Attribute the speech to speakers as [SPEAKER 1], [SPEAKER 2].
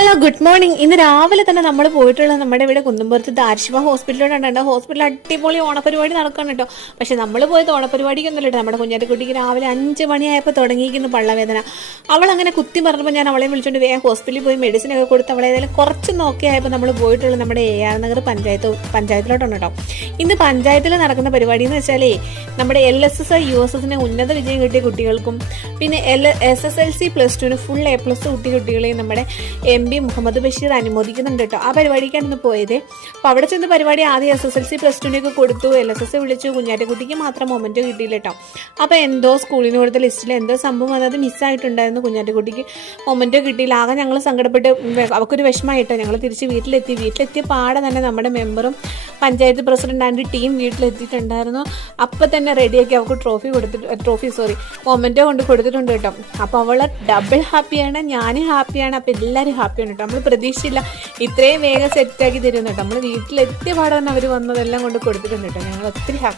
[SPEAKER 1] Hello good morning. ഇന്ന് രാവിലെ തന്നെ നമ്മൾ പോയിട്ടുള്ള നമ്മുടെ ഇവിടെ കുന്നുംപുറത്ത് ദാർശിവ ഹോസ്പിറ്റലിലോട്ടാണ് കേട്ടോ. ഹോസ്പിറ്റലിൽ അടിപൊളി ഓണപരിപാടി നടക്കണം കേട്ടോ. പക്ഷെ നമ്മൾ പോയത് ഓണപരിപാടിക്കൊന്നുമില്ല കേട്ടോ. നമ്മുടെ കുഞ്ഞാറ്റക്കുട്ടിക്ക് രാവിലെ അഞ്ച് മണിയായപ്പോൾ തുടങ്ങിയിരിക്കുന്നു പള്ളവേദന. അവൾ അങ്ങനെ കുത്തി പറഞ്ഞപ്പോൾ ഞാൻ അവളെ വിളിച്ചുകൊണ്ട് വേഗം ഹോസ്പിറ്റലിൽ പോയി മെഡിസിൻ ഒക്കെ കൊടുത്ത് അവളെ ഏതായാലും കുറച്ച് നോക്കിയായപ്പോൾ നമ്മൾ പോയിട്ടുള്ള നമ്മുടെ എ ആർ നഗർ പഞ്ചായത്ത് പഞ്ചായത്തിലോട്ടാണ് കേട്ടോ. ഇന്ന് പഞ്ചായത്തിൽ നടക്കുന്ന പരിപാടി എന്ന് വെച്ചാലേ നമ്മുടെ L S S U S എസിന് ഉന്നത വിജയം കിട്ടിയ കുട്ടികൾക്കും പിന്നെ L S S L C plus ടുവിന് ഫുൾ എ പ്ലസ് കിട്ടിയ കുട്ടികളെയും നമ്മുടെ എം പി മുഹമ്മദ് ബഷീർ അനുമോദിക്കുന്നുണ്ട് കേട്ടോ. ആ പരിപാടിക്കാണ് പോയത്. അപ്പോൾ അവിടെ ചെന്ന് പരിപാടി ആദ്യം S S L C plus ടുവിനൊക്കെ കൊടുത്തു. എൽ എസ് എസ് വിളിച്ചു. കുഞ്ഞാറ്റക്കുട്ടിക്ക് മാത്രം മൊമെന്റോ കിട്ടിയില്ല കേട്ടോ. അപ്പോൾ എന്തോ സ്കൂളിന് കൊടുത്ത ലിസ്റ്റിൽ എന്തോ സംഭവം അതായത് മിസ്സായിട്ടുണ്ടായിരുന്നു കുഞ്ഞാറ്റക്കുട്ടിക്ക്. മൊമെന്റോ കിട്ടിയില്ല. ആകെ ഞങ്ങൾ സങ്കടപ്പെട്ട് അവർക്കൊരു വിഷമമായിട്ടോ ഞങ്ങൾ തിരിച്ച് വീട്ടിലെത്തി. വീട്ടിലെത്തിയ പാടെ തന്നെ നമ്മുടെ മെമ്പറും പഞ്ചായത്ത് പ്രസിഡന്റ് ആൻഡ് ടീം വീട്ടിലെത്തിയിട്ടുണ്ടായിരുന്നു. അപ്പം തന്നെ റെഡിയാക്കി അവൾക്ക് ട്രോഫി കൊടുത്തിട്ട് ട്രോഫി സോറി മൊമെന്റോ കൊണ്ട് കൊടുത്തിട്ടുണ്ട് കേട്ടോ. അപ്പോൾ അവൾ ഡബിൾ ഹാപ്പിയാണ് ഞാനും ഹാപ്പിയാണ് അപ്പോൾ എല്ലാവരും ഹാപ്പിയാണ് കേട്ടോ നമ്മൾ പ്രതീക്ഷയില്ല ഇത്രയും വേഗം സെറ്റാക്കി തരുന്നു കേട്ടോ. നമ്മൾ വീട്ടിലെത്തിയ പാടെ തന്നെ അവർ വന്നതെല്ലാം കൊണ്ട് കൊടുത്തിട്ടുണ്ട് കേട്ടോ. ഞങ്ങൾ ഒത്തിരി ഹാപ്പി